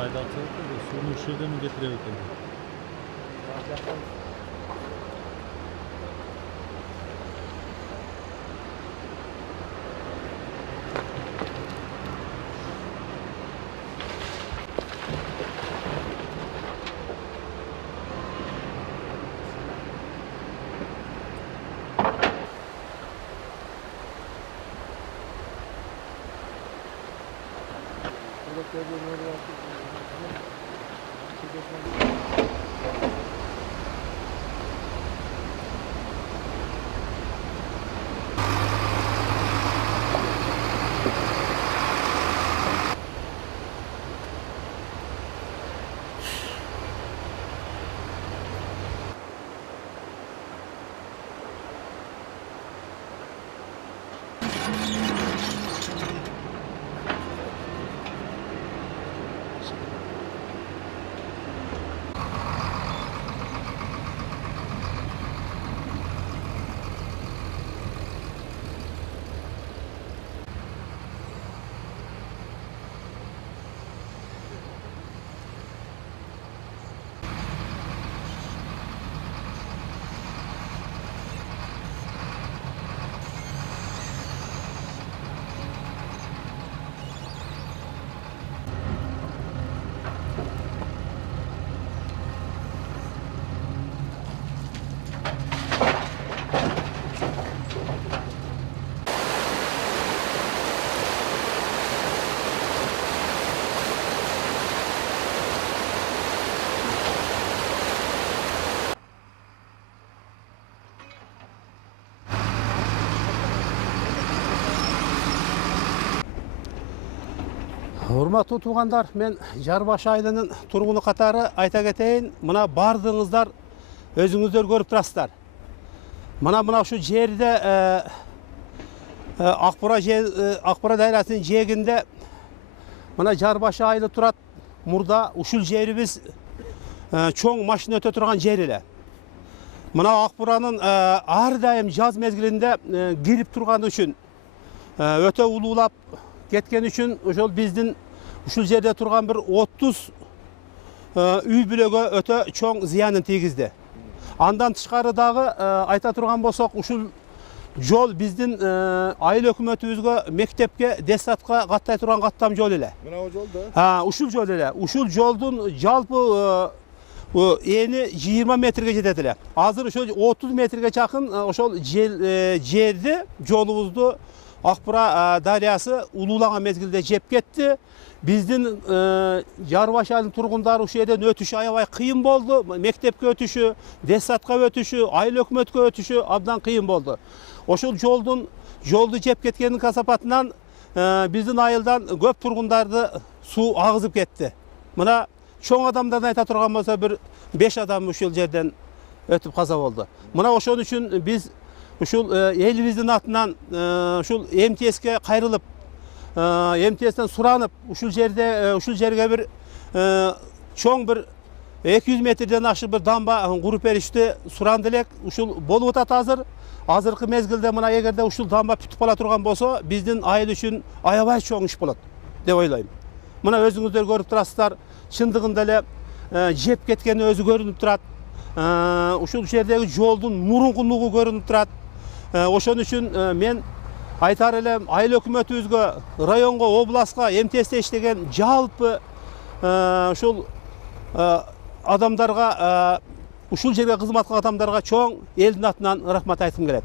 Ayda atıldı, suyunu üşürdü mü getirebilir. Hurmatlı tuğanдар, men Жарбаш айылының тұрғыны қатары айта кетейін. Мына бардыңыздар, өзіңіздер көріп тұрасыздар. Мына şu жерде Ақбұра дайрасының жегінде мына Жарбаш айылы тұрат. Мұрда ушул жерибиз чоң машина өтө турган жер эле. Мына Ақбұраның ар дайым жаз мезгилинде кирип турганы үчүн өтө улуулап кеткен үчүн ошол биздин ушул жерде турган бир 30 үй бүлөгө өтө чоң зыянын тийгизди. Андан тышкары дагы айта турган болсок, ушул жол биздин айыл өкмөтүбүзгө мектепке десатка каттай турган каттам жол эле. Мына жол да? Ушул жол эле. Ушул жолдун жалпы эни 20 метрге жетет эле. Азыр ошол 30 метрге чакын ошол жерди, жолубузду Ақбұра дариясы улуулаган мезгилде жеп кетти. Биздин Жарбаш айылынын тургундары ушул жерден өтүшү аябай кыйын болду. Мектепке өтүшү, десатка өтүшү, айыл өкмөткө өтүшү абдан кыйын болду. Ошол жолду жеп кеткенин касапатынан биздин айылдан көп тургундарды суу агызып кетти. Мына чоң адамдардан айта турган болсо, бир 5 адам ушул жерден өтүп каза болду. Мына ошон үчүн биз ушул элибиздин атынан ушул МТСке кайрылып, МТСтен суранып, ушул жерге бир чоң бир 200 метрден ашык бир дамба куруп беришти суранды элек. Ушул болуп атат азыр. Азыркы мезгилде мына эгерде ушул дамба бүтүп кала турган болсо, биздин айыл үчүн аябай чоң иш болот деп ойлойм. Мына өзүңүздөр көрүп турасыздар, чындыгында эле жеп кеткени өзү көрүнүп турат. Ушул жердеги жолдун мурункулугу көрүнүп турат. Ошон үчүн мен айтар элем, айыл өкмөтүбүзгө, районго, областка, МТСте иштеген жалпы ушул адамдарга, ушул жерге кызмат кылган адамдарга чоң элдин атынан рахмат айткым келет.